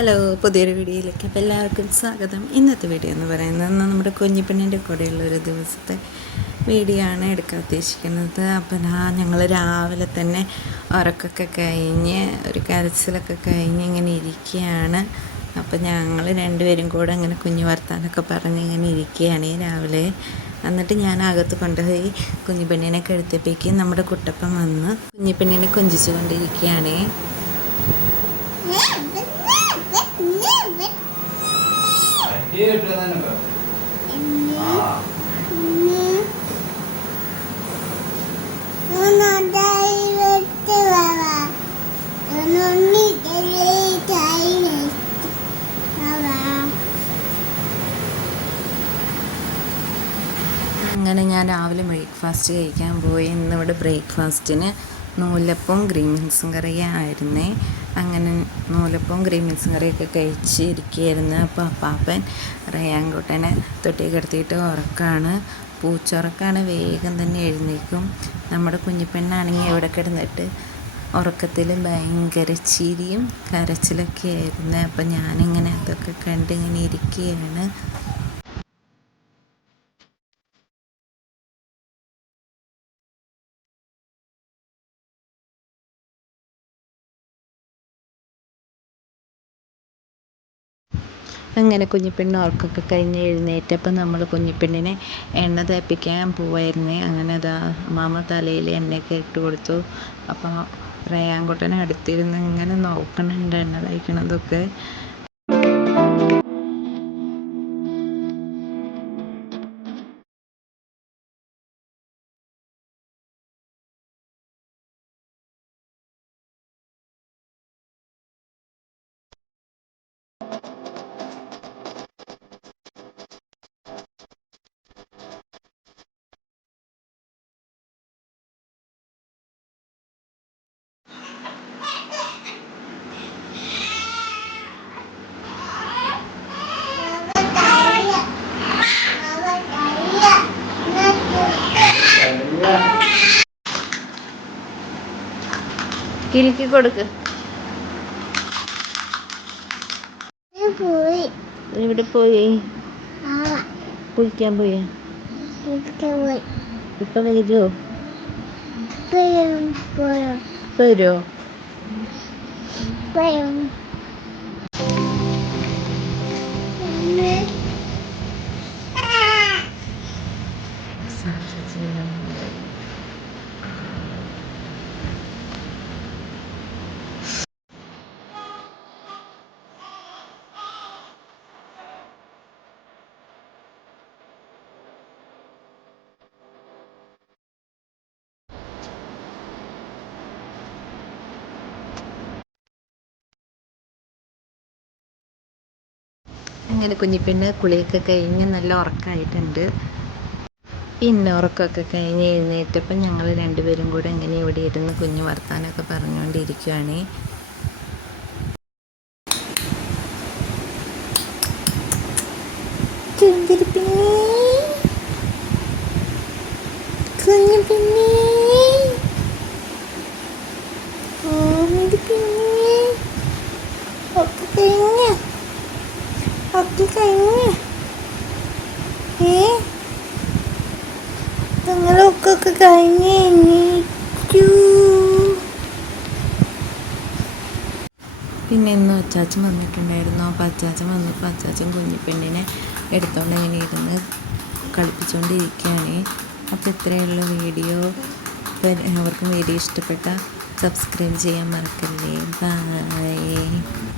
Hello പുതിയൊരു വീഡിയോയിലേക്ക് അപ്പോൾ എല്ലാവർക്കും സ്വാഗതം. ഇന്നത്തെ വീഡിയോ എന്ന് പറയുന്നത് നമ്മുടെ കുഞ്ഞിപ്പെണ്ണിന്റെ കൂടെയുള്ള ഒരു ദിവസത്തെ വീഡിയോ ആണ് എടുക്കാൻ ഉദ്ദേശിക്കുന്നത്. അപ്പോൾ ഞാൻ ഞങ്ങൾ രാവിലെ തന്നെ ഉറക്കമൊക്കെ കഴിഞ്ഞ് ഒരു കരച്ചിലൊക്കെ കഴിഞ്ഞ് ഇങ്ങനെ ഇരിക്കുകയാണ്. അപ്പോൾ ഞങ്ങൾ രണ്ടുപേരും കൂടെ അങ്ങനെ കുഞ്ഞു വർത്താനൊക്കെ പറഞ്ഞ് ഇങ്ങനെ ഇരിക്കുകയാണ് രാവിലെ. എന്നിട്ട് ഞാൻ അകത്ത് കൊണ്ടുപോയി കുഞ്ഞിപ്പെണ്ണിനെ കെടുത്തപ്പോഴേക്കും നമ്മുടെ കുട്ടപ്പൻ വന്ന് കുഞ്ഞിപ്പെണ്ണിനെ കൊഞ്ചിച്ചു കൊണ്ടിരിക്കുകയാണ് അങ്ങനെ ഞാൻ രാവിലെ ബ്രേക്ക്ഫാസ്റ്റ് കഴിക്കാൻ പോയി. ഇന്നിവിടെ ബ്രേക്ക്ഫാസ്റ്റിന് നൂലപ്പവും ഗ്രീൻ മിൽസും കറിയും ആയിരുന്നേ അങ്ങനെ നൂലപ്പവും ഗ്രീൻ മിൽസും കറിയൊക്കെ കഴിച്ചിരിക്കുകയായിരുന്നു അപ്പോൾ അപ്പാപ്പൻ റയാൻകുട്ടനെ തൊട്ടി കിടത്തിയിട്ട് ഉറക്കാണ്. പൂച്ചുറക്കാണ് വേഗം തന്നെ എഴുന്നേക്കും നമ്മുടെ കുഞ്ഞിപ്പെണ്ണാണെങ്കിൽ എവിടെ കിടന്നിട്ട് ഉറക്കത്തിൽ ഭയങ്കര ചിരിയും കരച്ചിലൊക്കെ ആയിരുന്നു അപ്പം ഞാനിങ്ങനെ അതൊക്കെ കണ്ടിങ്ങനെ ഇരിക്കുകയാണ്. അങ്ങനെ കുഞ്ഞിപ്പെണ്ണ് ഉറക്കമൊക്കെ കഴിഞ്ഞ് എഴുന്നേറ്റപ്പം നമ്മൾ കുഞ്ഞിപ്പെണ്ണിനെ എണ്ണ തേപ്പിക്കാൻ പോവായിരുന്നു. അങ്ങനെ അതാ മാമ തലയിൽ എണ്ണയൊക്കെ ഇട്ട് കൊടുത്തു. അപ്പോൾ റയാൻകുട്ടനെ അടുത്തിരുന്ന് ഇങ്ങനെ നോക്കുന്നുണ്ട് എണ്ണ തേക്കണതൊക്കെ കിലുക്കി കൊടുക്ക്. ഇവിടെ പോയി? കുളിക്കാൻ പോയി. ഇപ്പം വരുമോ വരുമോ പോയും? അങ്ങനെ കുഞ്ഞിപ്പെണ്ണ് കുളിയൊക്കെ കഴിഞ്ഞ് നല്ല ഉറക്കമായിട്ടുണ്ട് പിന്നെ ഉറക്കമൊക്കെ കഴിഞ്ഞ് എഴുന്നേറ്റപ്പം ഞങ്ങൾ രണ്ടുപേരും കൂടെ ഇങ്ങനെ ഇവിടെ ഇരുന്ന് കുഞ്ഞു വർത്താനൊക്കെ പറഞ്ഞുകൊണ്ടിരിക്കുകയാണ് കുഞ്ഞു കുഞ്ഞിപ്പിന്നെ ഓമിത് പിന്നെ ഒക്കെ കഴിഞ്ഞ ഒക്കെ കഴിഞ്ഞ ഏ? നിങ്ങളൊക്കെ കഴിഞ്ഞ് എണീറ്റു പിന്നെ ഇന്ന് അച്ചാച്ചൻ വന്നിട്ടുണ്ടായിരുന്നു. അപ്പോൾ അച്ചാച്ചൻ വന്നപ്പോൾ അച്ചാച്ചൻ കുഞ്ഞിപ്പെണ്ണിനെ എടുത്തോണ്ട് ഇങ്ങനെ ഇരുന്ന് കളിപ്പിച്ചുകൊണ്ടിരിക്കുകയാണ് അപ്പോൾ ഇത്രയുള്ള വീഡിയോ. അവർക്കും വീഡിയോ ഇഷ്ടപ്പെട്ട സബ്സ്ക്രൈബ് ചെയ്യാൻ മറക്കല്ലേ. ബൈ.